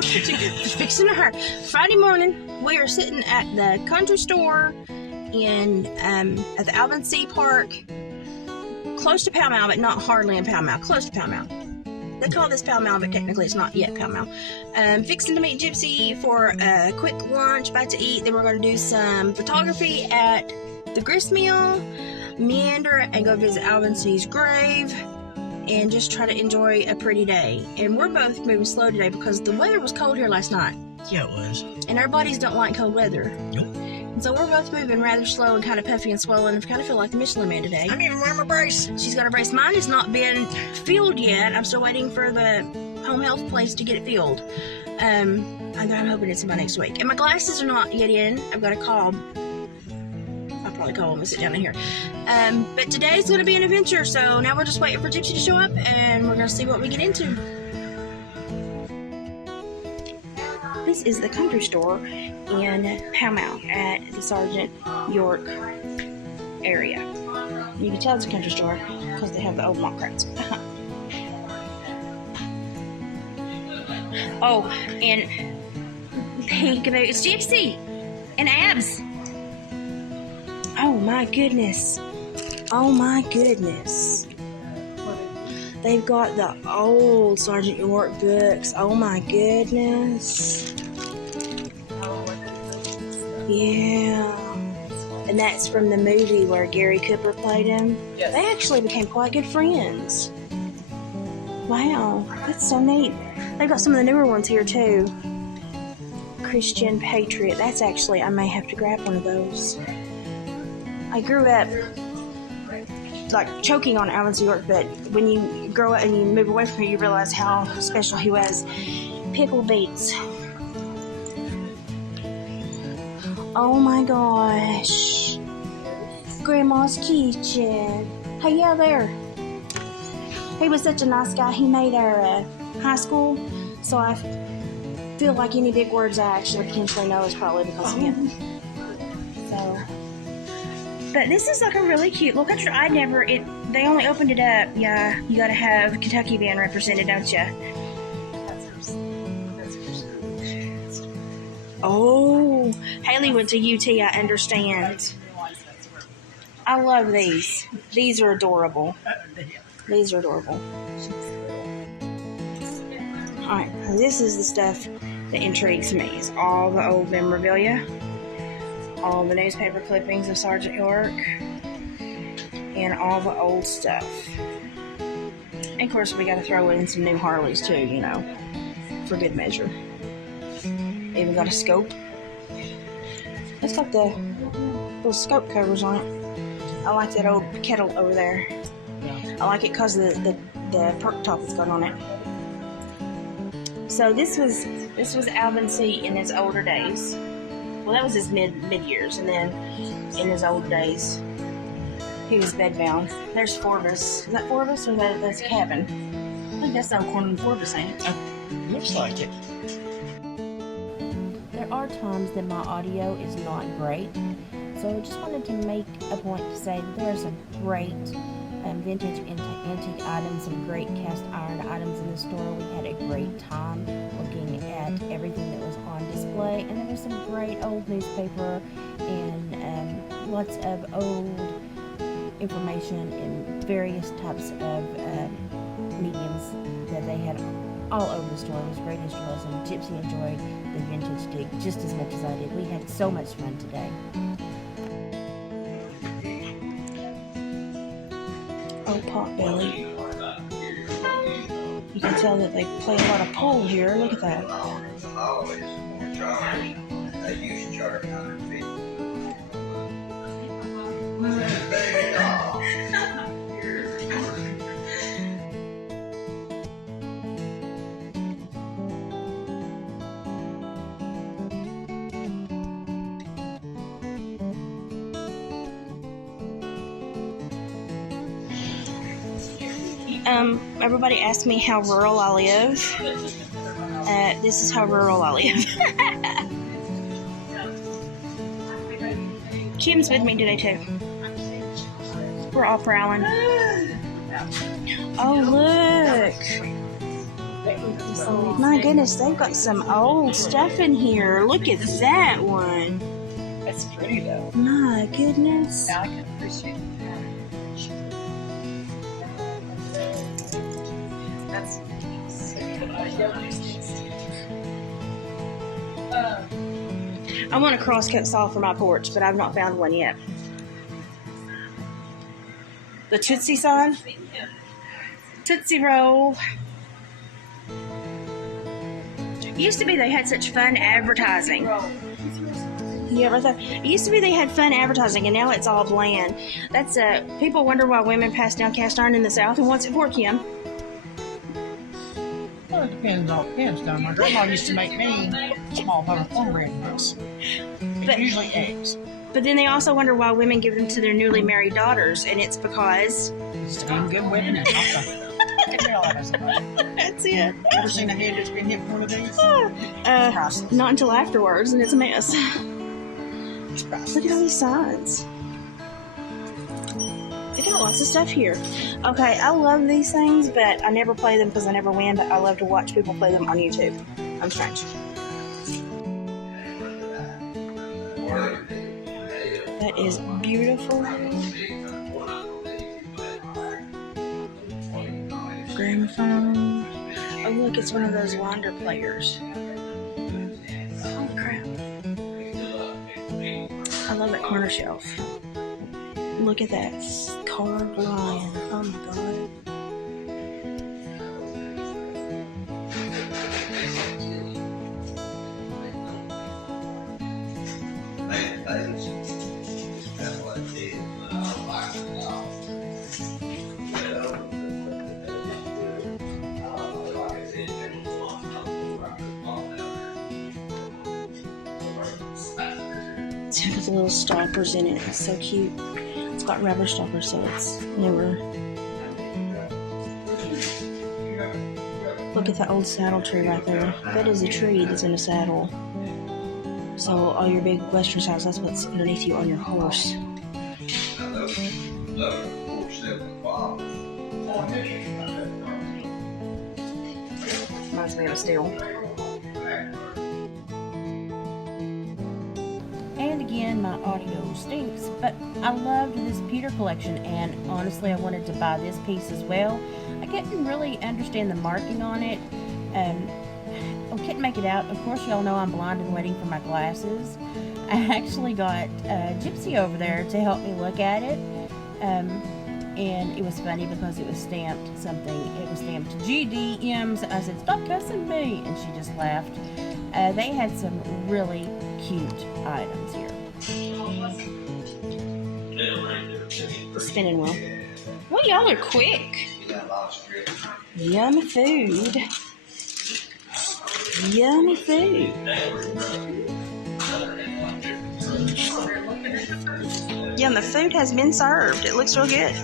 Fixing to hurt. Friday morning, we are sitting at the country store in at the Alvin Sea Park, close to Pall Mall, but not hardly in Pall Mall. Close to Pall Mall. They call this Pall Mall, but technically it's not yet Pall Mall. Fixing to meet Gypsy for a quick lunch, about to eat. Then we're going to do some photography at the gristmill, meander and go visit Alvin C's grave, and just try to enjoy a pretty day. And we're both moving slow today because the weather was cold here last night. Yeah, it was. And our bodies don't like cold weather. Nope. And so we're both moving rather slow and kind of puffy and swollen. I kind of feel like the Michelin Man today. I didn't even wear my brace. She's got a brace. Mine has not been filled yet. I'm still waiting for the home health place to get it filled. I'm hoping it's by next week. And my glasses are not yet in. I've got to call. I'll probably call them and sit down in here. But today's going to be an adventure. So now we're just waiting for Gypsy to show up, and we're going to see what we get into. This is the country store in Pall Mall at the Sergeant York area. You can tell it's a country store because they have the old mock carts. Oh, and peekaboo, it's Gypsy and Abs. Oh my goodness. Oh my goodness. They've got the old Sergeant York books. Oh my goodness. Yeah. And that's from the movie where Gary Cooper played him. Yes. They actually became quite good friends. Wow, that's so neat. They've got some of the newer ones here too. Christian Patriot. That's actually, I may have to grab one of those. I grew up like choking on Alvin C. York, but when you grow up and you move away from it, you realize how special he was. Pickle beets. Oh my gosh. Grandma's kitchen. Hey, yeah, there. He was such a nice guy. He made our high school, so I feel like any big words I actually potentially know is probably because of him. So, but this is like a really cute little country. They only opened it up. Yeah, you gotta have Kentucky being represented, don't you? Oh, Haley went to UT, I understand. I love these. These are adorable. These are adorable. Alright, this is the stuff that intrigues me. It's all the old memorabilia, all the newspaper clippings of Sergeant York, and all the old stuff. And of course, we gotta throw in some new Harleys too, you know, for good measure. Even got a scope. It's got the little scope covers on it. I like that old kettle over there. I like it because the perk top it's got on it. So this was Alvin C. in his older days. Well, that was his mid years, and then in his old days, he was bedbound. There's Forbes. Is that Forbes or that's cabin? I think that's the corner of Forbes, ain't it? Looks like it. There are times that my audio is not great, so I just wanted to make a point to say that there are some great vintage antique items, some great cast iron items in the store. We had a great time looking at everything that was on display, and there was some great old newspaper and lots of old information in various types of mediums that they had all over the store. It was a great history lesson. Gypsy enjoyed the vintage dig just as much as I did. We had so much fun today. Oh, Potbelly. You can tell that they play a lot of pole here. Look at that. Everybody asks me how rural I live. This is how rural I live. Kim's with me today too. We're all prowling. Oh, look. My goodness, they've got some old stuff in here. Look at that one. That's pretty though. My goodness. Now I can appreciate it. That's I want a crosscut saw for my porch, but I've not found one yet. The Tootsie sign? Tootsie Roll. It used to be they had such fun advertising. Yeah, right there. It used to be they had fun advertising, and now it's all bland. That's people wonder why women pass down cast iron in the South, and what's it for, Kim? Well, it depends on. My grandma used to make me small butter cornbread mix. But- Usually eggs. But then they also wonder why women give them to their newly married daughters, and it's because It's been good whipping and that's it. Ever seen a head that's been hit with one of these? Priceless. Not until afterwards, and it's a mess. It's priceless. Look at all these signs. They got lots of stuff here. Okay, I love these things, but I never play them because I never win, but I love to watch people play them on YouTube. I'm strange. That is beautiful. Gramophone. Oh, look, it's one of those Wander players. Holy crap. I love that corner shelf. Look at that carved lion. Oh my god. It's got the little stoppers in it. It's so cute. It's got rubber stoppers, so it's newer. Look at that old saddle tree right there. That is a tree that's in a saddle. So all your big western styles, that's what's underneath you on your horse. Reminds me of a steel. And again, my audio stinks, but I loved this Peter collection, and honestly, I wanted to buy this piece as well. I couldn't really understand the marking on it. I couldn't make it out. Of course, y'all know I'm blind and waiting for my glasses. I actually got Gypsy over there to help me look at it. And it was funny because it was stamped something. It was stamped GDMs. I said, "Stop cussing me," and she just laughed. They had some really cute items here. The spinning wheel. Well, y'all are quick. Yummy food. Yummy food. Yeah, and the food has been served. It looks real good.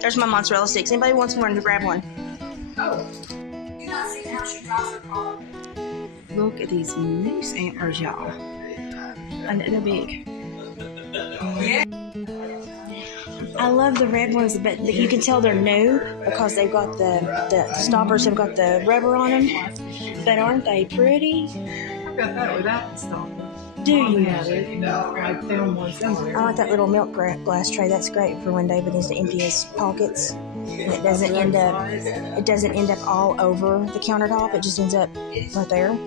There's my mozzarella sticks. Anybody wants one to grab one? Look at these moose antlers, y'all. And they're big. I love the red ones, but you can tell they're new because they've got the stoppers have got the rubber on them. But aren't they pretty? I've got that without the stopper. Do you? I found one somewhere. I like that little milk glass tray. That's great for when David needs to empty his pockets. And it doesn't end up all over the countertop. It just ends up right there.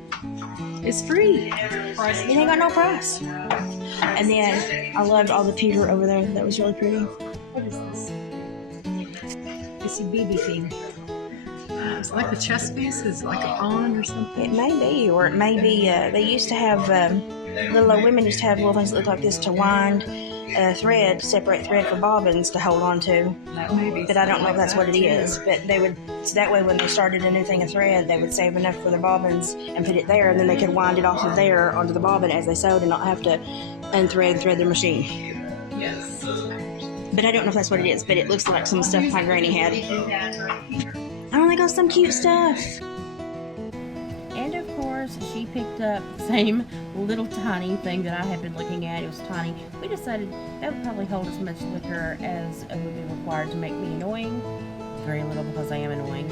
It's free. It ain't got no price. And then I loved all the pewter over there. That was really pretty. What is this? It's a BB thing. It's like the chess piece. It's like a pawn or something. It may be, or it may be. They used to have little women used to have little things that look like this to wind thread, separate thread for bobbins to hold on to. That may be. But I don't know if that's what it is. But they would, so that way when they started a new thing of thread, they would save enough for their bobbins and put it there, and then they could wind it off of there onto the bobbin as they sewed and not have to unthread and thread their machine. Yes. But I don't know if that's what it is, but it looks like some stuff my granny had. Oh, they got some cute stuff. And of course, she picked up the same little tiny thing that I had been looking at. It was tiny. We decided that would probably hold as much liquor as would be required to make me annoying. Very little because I am annoying.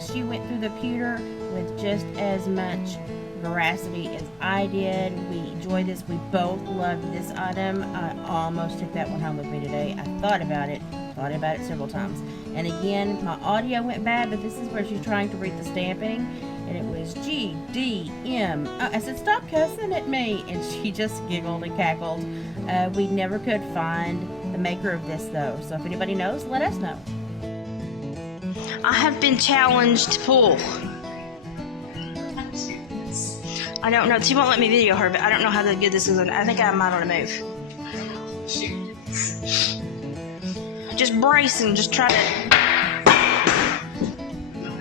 She went through the pewter with just as much veracity as I did. We enjoyed this. We both loved this item. I almost took that one home with me today. I thought about it several times. And again, my audio went bad, but this is where she's trying to read the stamping. And it was GDM. I said, stop cussing at me. And she just giggled and cackled. We never could find the maker of this, though. So if anybody knows, let us know. I have been challenged to pull. I don't know. She won't let me video her, but I don't know how good this is. I think I might want to move. Just brace and just try to.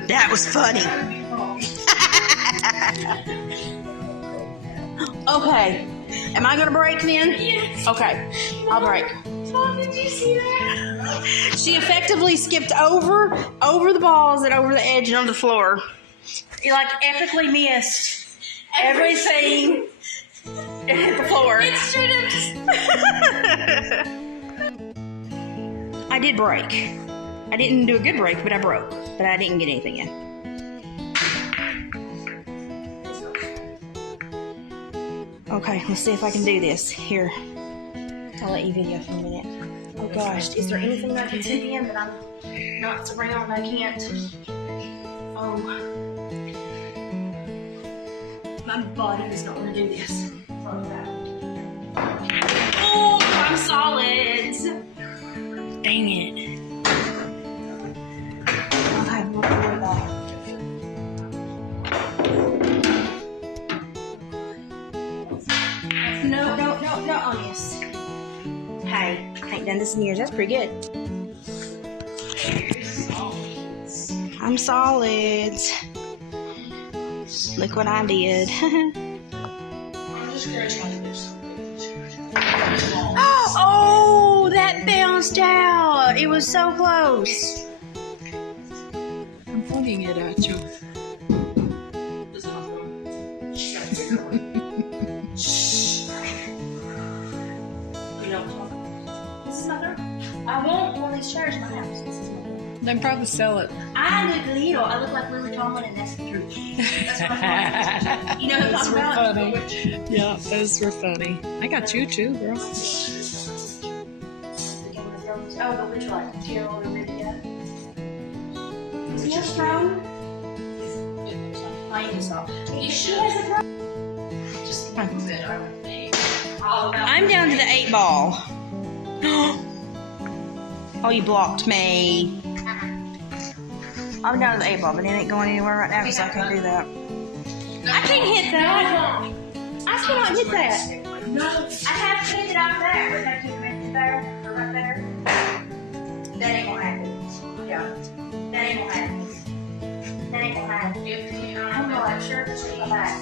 That was funny. Okay. Am I gonna break then? Yes. Okay. I'll break. Mom, did you see that? She effectively skipped over the balls and over the edge and on the floor. You like epically missed everything and hit the floor. It's straight up. I did break. I didn't do a good break, but I broke. But I didn't get anything in. Okay, let's see if I can do this. Here. I'll let you video for a minute. Oh gosh, is there anything I can tip in that I'm not to bring on that I can't? Oh. My body is not going to do this. Oh, I'm solid. Dang it. Okay, we'll do that. No, honest. Hey, I ain't done this in years. That's pretty good. I'm solid. Look what I did. Oh, that bounced out. It was so close. I'm pointing it at you. I won't pull these chairs in my house. This is my room. Then probably sell it. I look little. I look like Lily Tomlin, and that's the truth. That's what I'm You know who I'm talking about? Funny. Yeah, those were funny. I got you too, girl. Oh, but which one? Gerald or Lydia? Is he strong? I am soft. If she has a problem. I'm down to the 8 ball. Oh, you blocked me. I'm down to the 8 ball, but it ain't going anywhere right now because I can't do that. I can't hit that. I cannot hit that. I have to hit it out there. But I can't make it there or right there. That ain't gonna happen. Yeah. That ain't gonna happen. That ain't gonna happen. I'm not sure if it's gonna come back.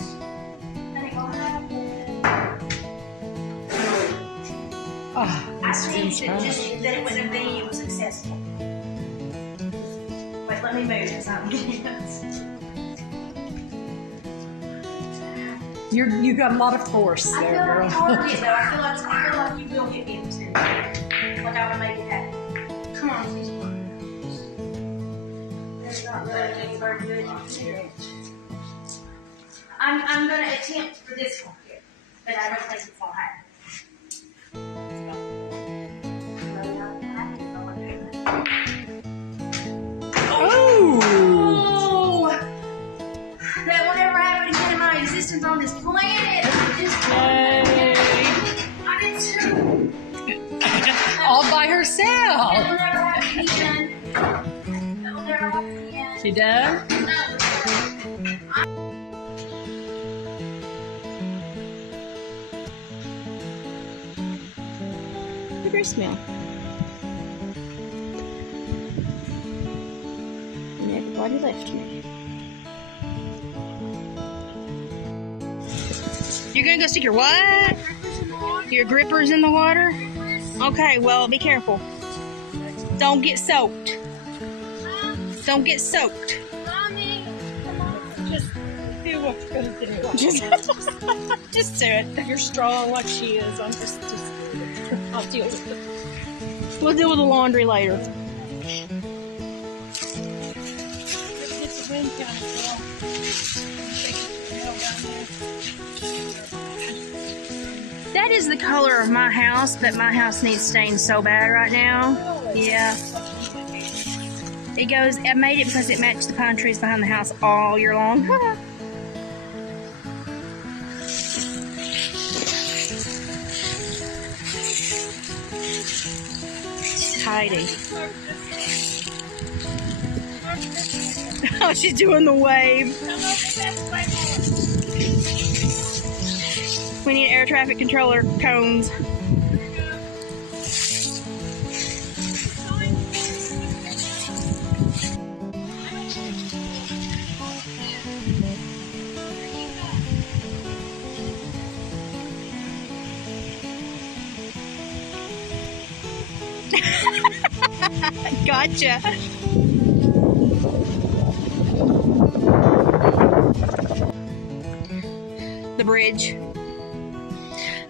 That ain't gonna happen. Oh, I think that just that it wouldn't have been, it was successful. Wait, let me move because I'm you got a lot of force I there, feel girl. like hard to get though. I feel like you will get me too. Like I would make it happen. Come on, please. That's not very good. I'm gonna attempt for this one here, but I don't think it's gonna happen. Oh! That will never happen again in my existence on this planet. I did too. All by herself. That will never happen again. That will never happen again. She done? Look at her smell. And everybody left me. You're gonna go stick your what? Your grippers in the water? Okay, well, be careful. Don't get soaked. Don't get soaked. Mommy, come on. Just do what you're gonna do. Just do it. You're strong like she is. I'm just I'll deal with it. We'll deal with the laundry later. That is the color of my house, but my house needs stained so bad right now. Yeah. It goes, I made it because it matched the pine trees behind the house all year long. Heidi. Oh, she's doing the wave. We need air traffic controller cones. Gotcha. The bridge.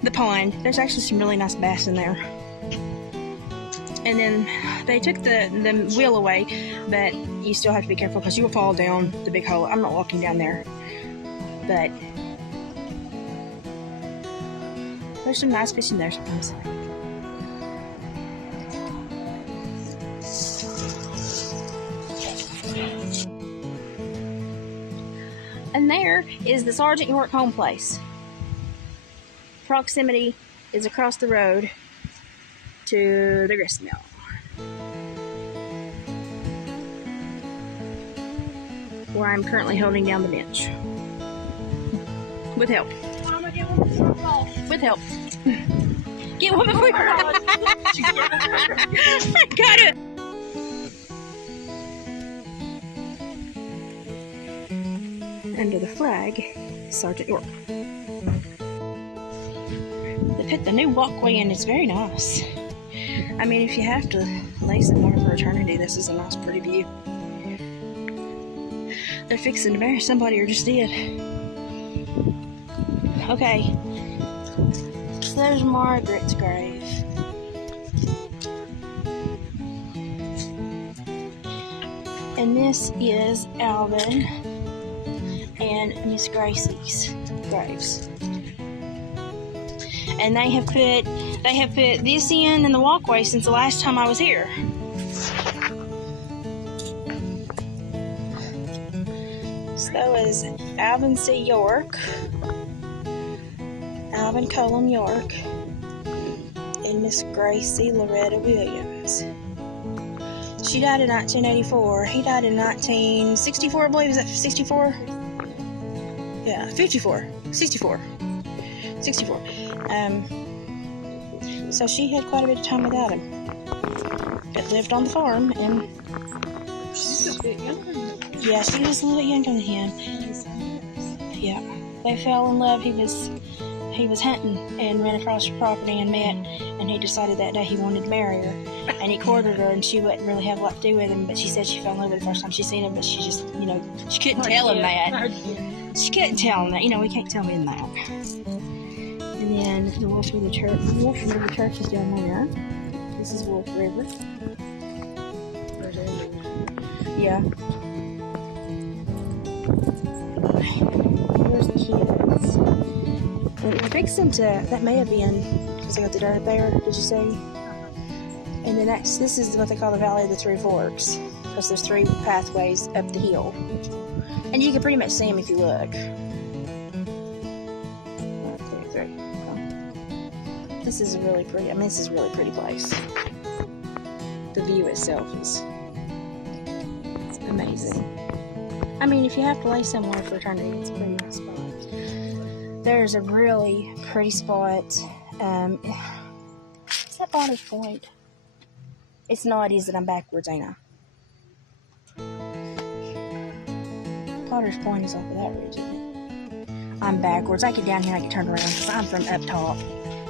The pond. There's actually some really nice bass in there. And then they took the wheel away, but you still have to be careful because you will fall down the big hole. I'm not walking down there. But there's some nice fish in there sometimes. And there is the Sergeant York home place. Proximity is across the road to the grist mill. Where I'm currently holding down the bench. With help. With help. Get one before I got it. Under the flag, Sergeant York. They put the new walkway in. It's very nice. I mean, if you have to lay somewhere for eternity, this is a nice, pretty view. They're fixing to bury somebody or just did. Okay. So there's Margaret's grave. And this is Alvin and Miss Gracie's graves. And they have put this in the walkway since the last time I was here. So is Alvin C. York, Alvin Colum York, and Miss Gracie Loretta Williams. She died in 1984. He died in 1964, I believe. Is that 64? Yeah, 54. 64. 64. So she had quite a bit of time without him. But lived on the farm, and She's a bit younger than yeah, she was a little bit younger than him. Yeah, they fell in love. He was hunting and ran across her property and met, and he decided that day he wanted to marry her. And he courted her, and she wouldn't really have a lot to do with him, but she said she fell in love with him the first time she seen him, but she just, she couldn't tell him that. She couldn't tell him that. We can't tell him that. And then the Wolf River Church. The Wolf River Church is down there. This is Wolf River. Yeah. There's the kids. And we're fixing to, that may have been, because they got the dirt there, did you see? And then this is what they call the Valley of the Three Forks, because there's three pathways up the hill. And you can pretty much see them if you look. 1, 2, 3. This is a really pretty, this is a really pretty place. The view itself is amazing. If you have to lay somewhere for eternity, it's a pretty nice spot. There's a really pretty spot. Is that Potter's Point? It's not, is it? I'm backwards, ain't I? Potter's Point is off of that ridge, isn't it? I'm backwards. I get down here and I can turn around because I'm from up top.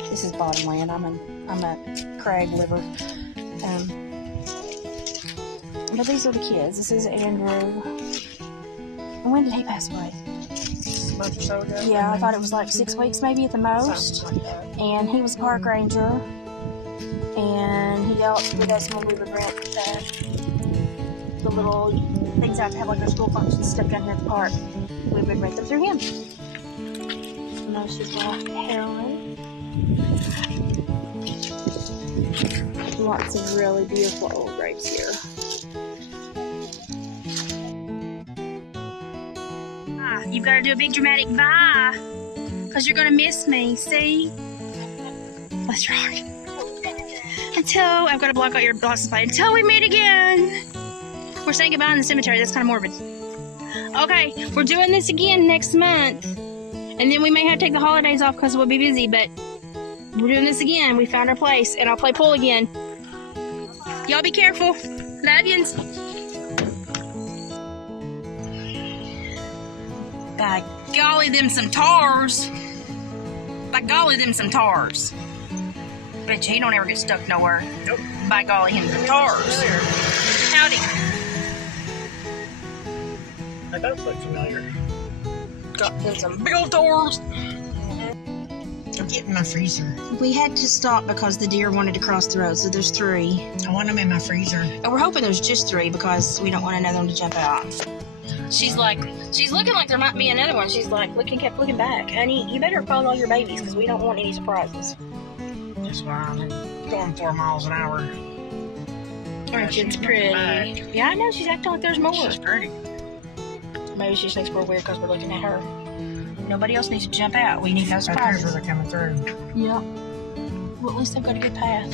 This is bottomland. I'm a crag liver. But these are the kids. This is Andrew. And when did he pass away? A month or so ago. Yeah, I thought it was like 6 weeks maybe at the most. Something like that. And he was a park ranger. And he dealt with us when we would rent the little things out to have like their school functions stuff down here at the park. We would rent them through him. No, she's got heroin. Lots of really beautiful old grapes here. You've got to do a big dramatic bye, because you're going to miss me, see? Bless your heart. Until, I've got to block out your license plate. Until we meet again. We're saying goodbye in the cemetery. That's kind of morbid. Okay, we're doing this again next month. And then we may have to take the holidays off because we'll be busy, but we're doing this again. We found our place, and I'll play pool again. Y'all be careful. Love yous. By golly, them some tars. By golly, them some tars. Bet you he don't ever get stuck nowhere. Nope. By golly, him some tars. Howdy. That does look familiar. Got them some big old tars. I'm getting my freezer. We had to stop because the deer wanted to cross the road, so there's 3. I want them in my freezer. And we're hoping there's just 3 because we don't want another one to jump out. She's looking like there might be another one. She's like, kept looking back. Honey, you better call all your babies because we don't want any surprises. That's why I'm going 4 miles an hour. Aren't you? It's pretty. Yeah, I know. She's acting like there's more. She's pretty. Maybe she thinks we're weird because we're looking at her. Nobody else needs to jump out. We need no Right there's surprises. where they're coming through. Yeah. Well, at least they've got a good path.